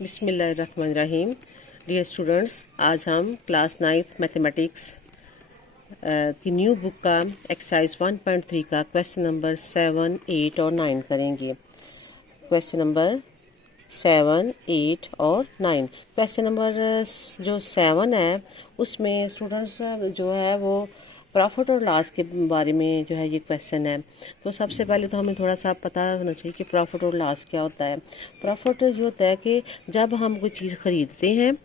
बिस्मिल्लाहिर्रहमानिर्रहीम। Dear students, आज हम क्लास 9th मैथमेटिक्स की न्यू बुक का एक्सरसाइज 1.3 का क्वेश्चन नंबर 7, 8 और 9 करेंगे। क्वेश्चन नंबर 7, 8 और 9। क्वेश्चन नंबर जो 7 है उसमें स्टूडेंट्स जो है वो प्रॉफिट और लॉस के बारे में जो है ये क्वेश्चन है। तो सबसे पहले तो हमें थोड़ा सा पता होना चाहिए कि प्रॉफिट और लॉस क्या होता है। प्रॉफिट ये होता है कि जब हम कोई चीज़ ख़रीदते हैं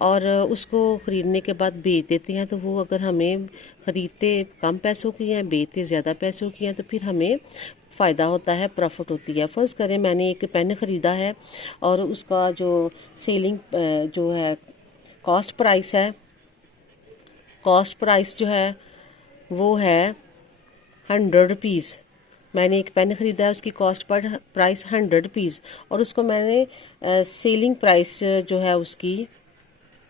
और उसको ख़रीदने के बाद बेच देते हैं, तो वो अगर हमें ख़रीदते कम पैसों की हैं, बेचते ज़्यादा पैसों की हैं, तो फिर हमें फ़ायदा होता है, प्रॉफिट होती है। फ़र्ज़ करें मैंने एक पेन ख़रीदा है और उसका जो सेलिंग जो है कॉस्ट प्राइस जो है वो है 100 रुपीज़। मैंने एक पेन ख़रीदा है, उसकी कॉस्ट पर प्राइस 100 रुपीज़ और उसको मैंने सेलिंग प्राइस जो है उसकी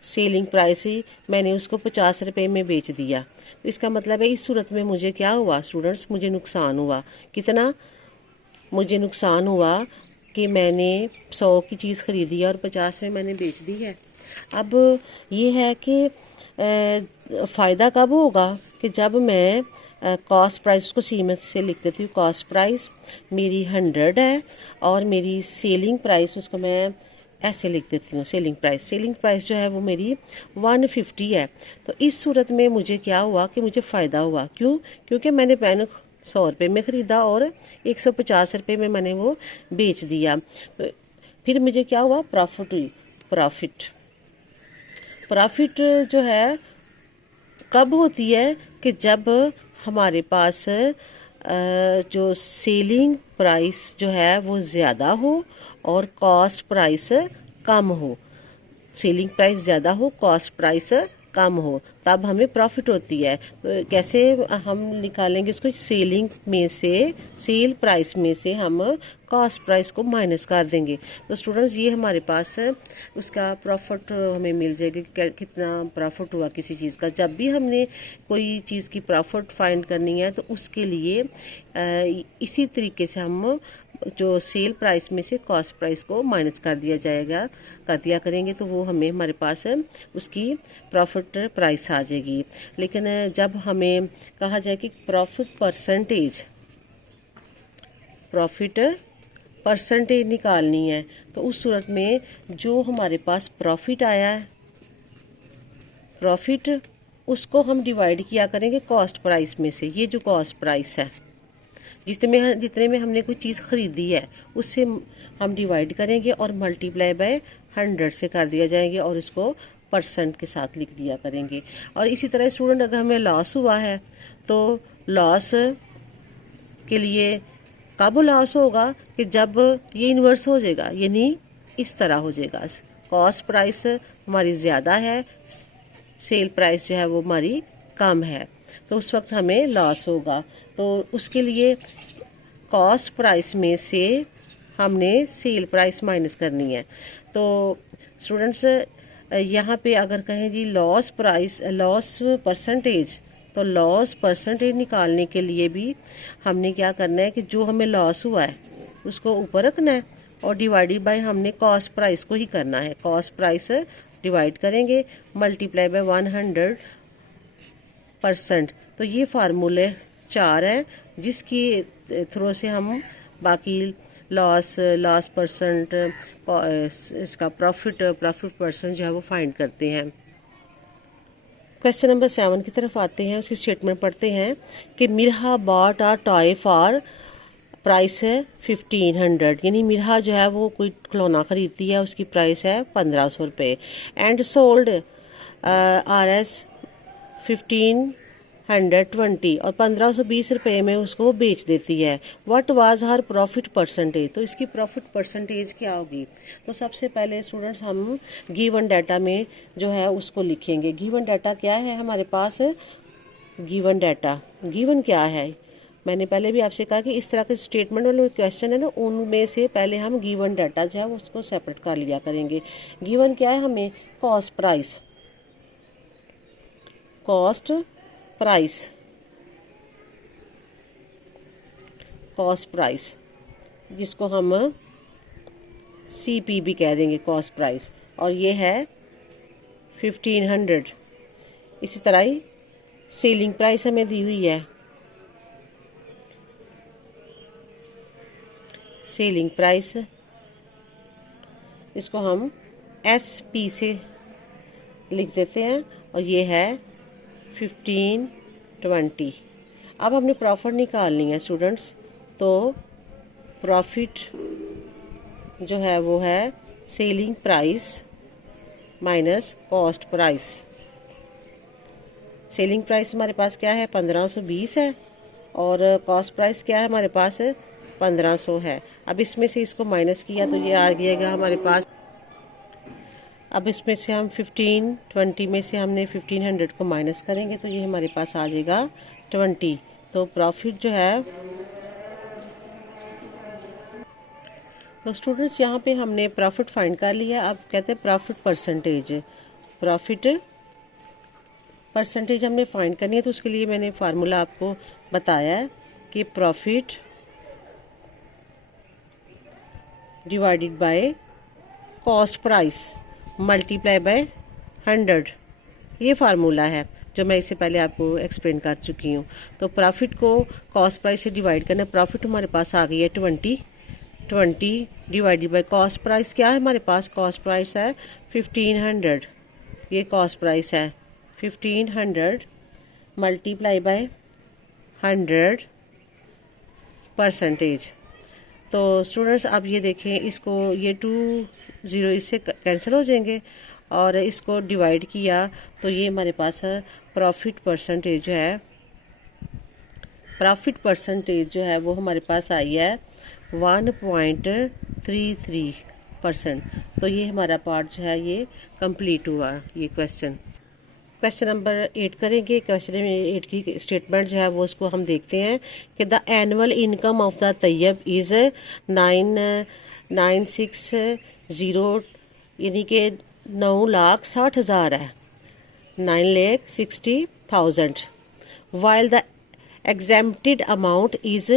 सेलिंग प्राइस ही मैंने उसको 50 रुपये में बेच दिया। तो इसका मतलब है इस सूरत में मुझे क्या हुआ स्टूडेंट्स, मुझे नुकसान हुआ। कितना मुझे नुकसान हुआ कि मैंने 100 की चीज़ ख़रीदी और 50 में मैंने बेच दी है। अब ये है कि फ़ायदा कब होगा कि जब मैं कॉस्ट प्राइस उसको सीमेंट से लिख देती हूँ। कॉस्ट प्राइस मेरी 100 है और मेरी सेलिंग प्राइस उसको मैं ऐसे लिख देती हूँ। सेलिंग प्राइस जो है वो मेरी 150 है। तो इस सूरत में मुझे क्या हुआ कि मुझे फ़ायदा हुआ। क्यों? क्योंकि मैंने पेन 100 रुपये में ख़रीदा और 150 रुपये में मैंने वो बेच दिया। तो फिर मुझे क्या हुआ, प्रॉफिट हुई। प्रॉफिट जो है कब होती है कि जब हमारे पास जो सेलिंग प्राइस जो है वो ज़्यादा हो और कॉस्ट प्राइस कम हो। सेलिंग प्राइस ज़्यादा हो, कॉस्ट प्राइस कम हो, तब हमें प्रॉफिट होती है। तो कैसे हम निकालेंगे उसको? सेल प्राइस में से हम कॉस्ट प्राइस को माइनस कर देंगे। तो स्टूडेंट्स ये हमारे पास उसका प्रॉफिट हमें मिल जाएगा कि कितना प्रॉफिट हुआ किसी चीज़ का। जब भी हमने कोई चीज़ की प्रॉफिट फाइंड करनी है तो उसके लिए इसी तरीके से हम जो सेल प्राइस में से कॉस्ट प्राइस को माइनस कर दिया करेंगे, तो वो हमें हमारे पास उसकी प्रॉफिट प्राइस आ जाएगी। लेकिन जब हमें कहा जाए कि प्रॉफिट परसेंटेज निकालनी है, तो उस सूरत में जो हमारे पास प्रॉफिट आया है, प्रॉफिट उसको हम डिवाइड किया करेंगे कॉस्ट प्राइस में से। ये जो कॉस्ट प्राइस है जितने में हमने कोई चीज़ खरीदी है उससे हम डिवाइड करेंगे और मल्टीप्लाई बाय 100 से कर दिया जाएंगे और इसको परसेंट के साथ लिख दिया करेंगे। और इसी तरह स्टूडेंट अगर हमें लॉस हुआ है तो लॉस के लिए कब लॉस होगा कि जब ये इन्वर्स हो जाएगा, यानी इस तरह हो जाएगा। कॉस्ट प्राइस हमारी ज़्यादा है, सेल प्राइस जो है वो हमारी कम है, तो उस वक्त हमें लॉस होगा। तो उसके लिए कॉस्ट प्राइस में से हमने सेल प्राइस माइनस करनी है। तो स्टूडेंट्स यहाँ पे अगर कहें जी लॉस परसेंटेज, तो लॉस परसेंटेज निकालने के लिए भी हमने क्या करना है कि जो हमें लॉस हुआ है उसको ऊपर रखना है और डिवाइडेड बाय हमने कॉस्ट प्राइस को ही करना है। कॉस्ट प्राइस डिवाइड करेंगे मल्टीप्लाई बाय 100%। तो ये फार्मूले 4 हैं जिसकी थ्रू से हम बाकी लॉस परसेंट, इसका प्रॉफिट परसेंट जो है वो फाइंड करते हैं। क्वेश्चन नंबर 7 की तरफ आते हैं। उसकी स्टेटमेंट पढ़ते हैं कि Mirha bought a toy for price है 1500, यानी मिरहा जो है वो कोई खिलौना खरीदती है, उसकी प्राइस है 1500 रुपये। एंड सोल्ड RS 1520 और 1520 रुपये में उसको वो बेच देती है। What was her profit percentage? तो इसकी प्रॉफिट परसेंटेज क्या होगी? तो सबसे पहले स्टूडेंट्स हम गिवन डाटा में जो है उसको लिखेंगे। गिवन डाटा क्या है हमारे पास? गिवन क्या है? मैंने पहले भी आपसे कहा कि इस तरह के स्टेटमेंट वाले क्वेश्चन है ना, उनमें से पहले हम गिवन डाटा जो है उसको सेपरेट कर लिया करेंगे। गिवन क्या है हमें? कॉस्ट प्राइस जिसको हम CP भी कह देंगे, कॉस्ट प्राइस, और ये है 1500। इसी तरह ही सेलिंग प्राइस हमें दी हुई है, सेलिंग प्राइस, इसको हम SP से लिख देते हैं, और ये है 1520। अब हमने प्रॉफिट निकालनी है स्टूडेंट्स, तो प्रॉफिट जो है वो है selling price minus cost price. Selling price हमारे पास क्या है, 1520 है, और कॉस्ट प्राइस क्या है हमारे पास, 1500 है। अब इसमें से इसको माइनस किया तो ये आ गएगा हमारे पास। अब इसमें से हम 1520 में से हमने 1500 को माइनस करेंगे तो ये हमारे पास आ जाएगा 20। तो प्रॉफिट जो है, तो स्टूडेंट्स यहाँ पे हमने प्रॉफिट फाइंड कर लिया। अब कहते हैं प्रॉफिट परसेंटेज, प्रॉफिट परसेंटेज हमने फाइंड करनी है, तो उसके लिए मैंने फार्मूला आपको बताया है कि profit divided by cost price multiply by 100, ये फार्मूला है जो मैं इससे पहले आपको एक्सप्लेन कर चुकी हूँ। तो प्रॉफिट को कॉस्ट प्राइस से डिवाइड करना, प्रॉफिट हमारे पास आ गई है 20 डिवाइडेड बाय कॉस्ट प्राइस क्या है हमारे पास, कॉस्ट प्राइस है 1500, ये कॉस्ट प्राइस है 1500 मल्टीप्लाई बाय 100 परसेंटेज। तो स्टूडेंट्स आप ये देखें, इसको ये 20 इससे कैंसिल हो जाएंगे, और इसको डिवाइड किया तो ये हमारे पास प्रॉफिट परसेंटेज जो है, प्रॉफिट परसेंटेज जो है वो हमारे पास आई है 1.33%। तो ये हमारा पार्ट जो है ये कंप्लीट हुआ। ये क्वेश्चन नंबर 8 करेंगे। क्वेश्चन नंबर 8 की स्टेटमेंट जो है वो उसको हम देखते हैं कि the annual income of the Tayyab is 9,960, यानी कि 9,60,000 है, 9,60,000, while the exempted amount is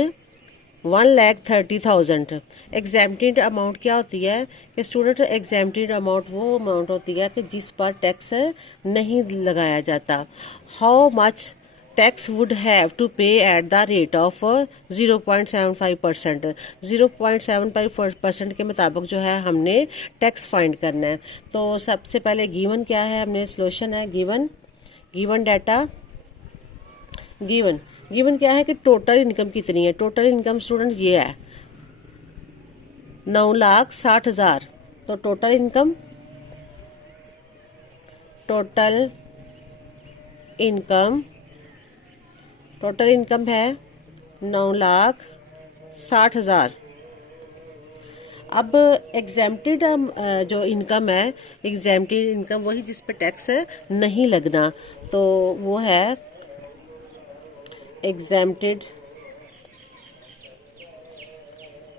1,30,000। Exempted amount क्या होती है कि स्टूडेंट, एग्जेम्प्टेड अमाउंट वो अमाउंट होती है कि जिस पर टैक्स नहीं लगाया जाता। How much tax would have to pay at the rate of 0.75%। 0.75% के मुताबिक जो है हमने टैक्स फाइंड करना है। तो सबसे पहले गिवन क्या है, हमने सॉल्यूशन है गिवन डाटा, गिवन क्या है कि टोटल इनकम कितनी है। टोटल इनकम स्टूडेंट ये है 9,60,000। तो टोटल इनकम है 9,60,000। अब एग्जेम्प्टेड जो इनकम है, एग्जेम्प्टेड इनकम वही जिस पे टैक्स नहीं लगना, तो वो है एग्जेम्प्टेड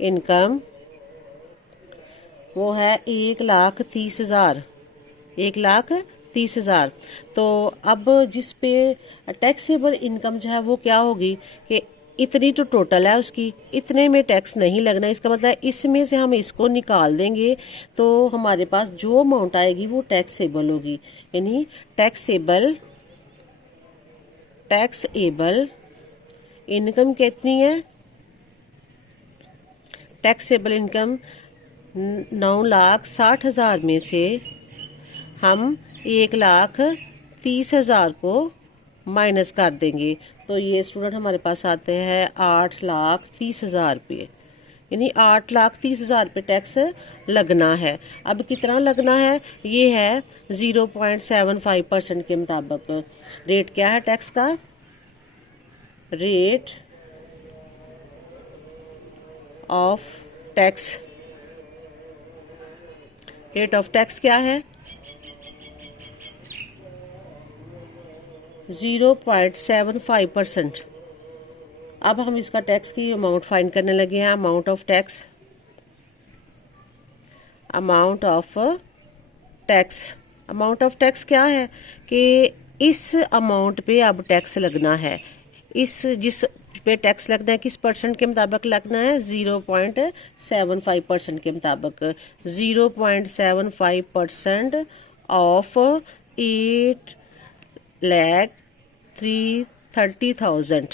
इनकम, वो है 1,30,000, 1,30,000। तो अब जिस पे टैक्सेबल इनकम जो है वो क्या होगी कि इतनी तो टोटल है उसकी, इतने में टैक्स नहीं लगना। इसका मतलब इसमें से हम इसको निकाल देंगे तो हमारे पास जो अमाउंट आएगी वो टैक्सेबल होगी, यानी टैक्सेबल इनकम कितनी है, टैक्सेबल इनकम 9,60,000 में से हम 1,30,000 को माइनस कर देंगे। तो ये स्टूडेंट हमारे पास आते हैं 8,30,000 रुपये, यानी 8,30,000 रुपये टैक्स लगना है। अब कितना लगना है, ये है 0.75% के मुताबिक। रेट क्या है टैक्स का, रेट ऑफ टैक्स क्या है, 0.75%। अब हम इसका टैक्स की अमाउंट फाइंड करने लगे हैं। अमाउंट ऑफ टैक्स क्या है कि इस अमाउंट पे अब टैक्स लगना है, इस जिस पे टैक्स लगना है किस परसेंट के मुताबिक लगना है, 0.75% के मुताबिक। 0.75% ऑफ 8,30,000।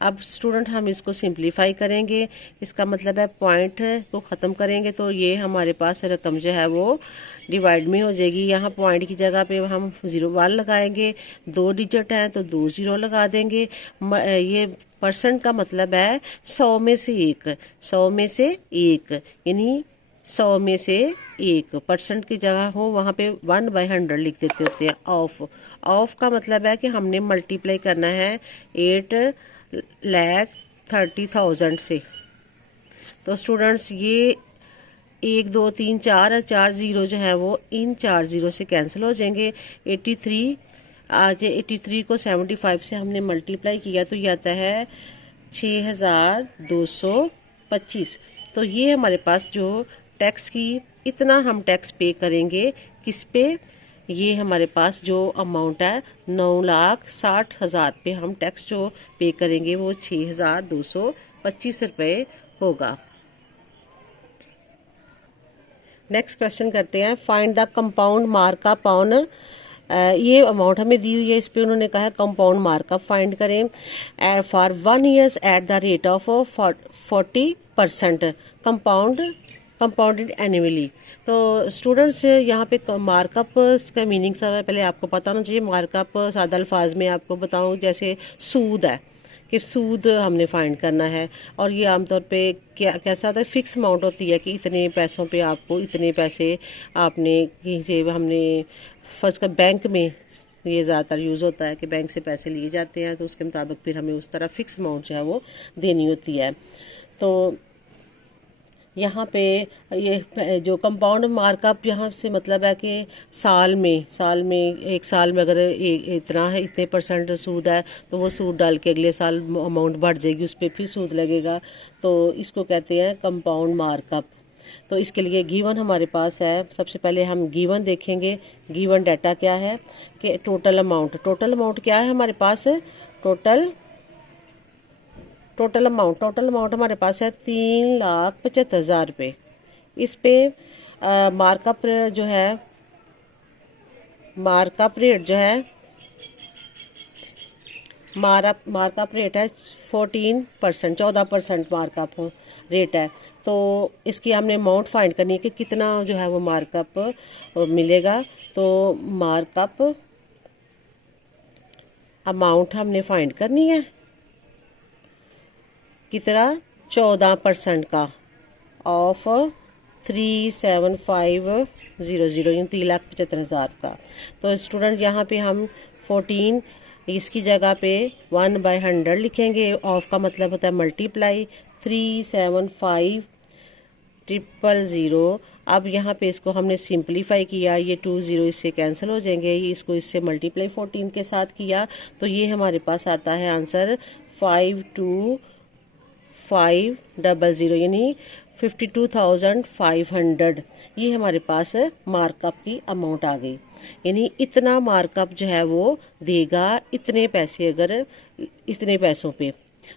अब स्टूडेंट हम इसको सिंप्लीफाई करेंगे, इसका मतलब है पॉइंट को ख़त्म करेंगे तो ये हमारे पास रकम जो है वो डिवाइड में हो जाएगी। यहाँ पॉइंट की जगह पे हम 0 लगाएंगे, 2 डिजिट हैं तो 2 0 लगा देंगे। ये परसेंट का मतलब है 100 में से 1, 100 में से 1, यानी 100 में से 1 परसेंट की जगह हो वहाँ पे 1/100 लिख देते होते हैं। ऑफ का मतलब है कि हमने मल्टीप्लाई करना है 8,30,000 से। तो स्टूडेंट्स ये 1 2 3 4 4 0 जो है वो इन 4 0 से कैंसिल हो जाएंगे। 83 आज 83 को 75 से हमने मल्टीप्लाई किया तो ये आता है 6,225। तो ये हमारे पास जो टैक्स की इतना हम टैक्स पे करेंगे किस पे, ये हमारे पास जो अमाउंट है 9,60,000 पे हम टैक्स जो पे करेंगे वो 6,225 रुपये होगा। नेक्स्ट क्वेश्चन करते हैं, find the compound markup on. ये अमाउंट हमें दी हुई है, इस पे उन्होंने कहा है कंपाउंड मार्कअप फाइंड करें for 1 years eight the rate of 40% compounded annually. तो स्टूडेंट्स यहाँ पे मार्कअप का मीनिंग सब है, पहले आपको पता होना चाहिए। मार्कअप सादा अल्फाज में आपको बताऊँ, जैसे सूद है कि सूद हमने फाइंड करना है, और ये आमतौर पे कैसा होता है, फिक्स अमाउंट होती है कि इतने पैसों पे आपको इतने पैसे आपने कहीं से, हमने फर्स्ट का बैंक में ये ज़्यादातर यूज़ होता है कि बैंक से पैसे लिए जाते हैं तो उसके मुताबिक फिर हमें उस तरह फिक्स अमाउंट जो है वो देनी होती है। तो यहाँ पे ये जो कंपाउंड मार्कअप यहाँ से मतलब है कि साल में एक साल में अगर इतना है, इतने परसेंट सूद है तो वो सूद डाल के अगले साल अमाउंट बढ़ जाएगी, उस पर फिर सूद लगेगा, तो इसको कहते हैं कंपाउंड मार्कअप। तो इसके लिए गिवन हमारे पास है, सबसे पहले हम गिवन देखेंगे। गिवन डाटा क्या है कि टोटल अमाउंट क्या है हमारे पास, टोटल अमाउंट हमारे पास है 3,75,000 रुपये। इस पे मार्कअप रेट जो है 14%, 14% मार्कअप रेट है। तो इसकी हमने अमाउंट फाइंड करनी है कि कितना जो है वो मार्कअप मिलेगा। तो मार्कअप अमाउंट हमने फाइंड करनी है कितना, 14% का ऑफ 3,75,000 यानी 3,75,000 का। तो स्टूडेंट यहाँ पे हम 14 इसकी जगह पे 1/100 लिखेंगे। ऑफ का मतलब होता है मल्टीप्लाई, 3,75,000। अब यहाँ पे इसको हमने सिंपलीफाई किया, ये 2 0 इससे कैंसिल हो जाएंगे, इसको इससे मल्टीप्लाई 14 के साथ किया तो ये हमारे पास आता है आंसर 52,500 यानी 52,500। ये हमारे पास मार्कअप की अमाउंट आ गई, यानी इतना मार्कअप जो है वो देगा इतने पैसे, अगर इतने पैसों पे।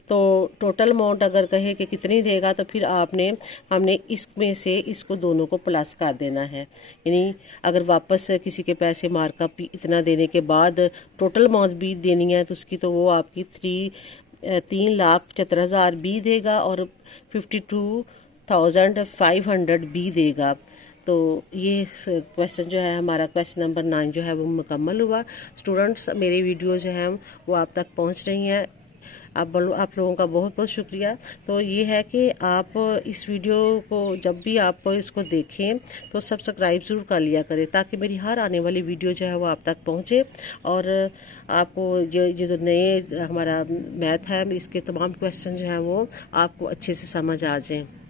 तो टोटल अमाउंट अगर कहे कि कितनी देगा तो फिर हमने इसमें से इसको दोनों को प्लस कर देना है, यानी अगर वापस किसी के पैसे मार्कअप इतना देने के बाद टोटल अमाउंट भी देनी है तो उसकी, तो वो आपकी 3,75,000 भी देगा और 52,500 भी देगा। तो ये क्वेश्चन जो है हमारा क्वेश्चन नंबर 9 जो है वो मुकम्मल हुआ। स्टूडेंट्स मेरी वीडियो जो है वो आप तक पहुंच रही हैं, आप लोगों का बहुत बहुत शुक्रिया। तो ये है कि आप इस वीडियो को जब भी आप इसको देखें तो सब्सक्राइब ज़रूर कर लिया करें ताकि मेरी हर आने वाली वीडियो जो है वो आप तक पहुँचे और आपको ये जो नए हमारा मैथ है इसके तमाम क्वेश्चन जो हैं वो आपको अच्छे से समझ आ जाएं।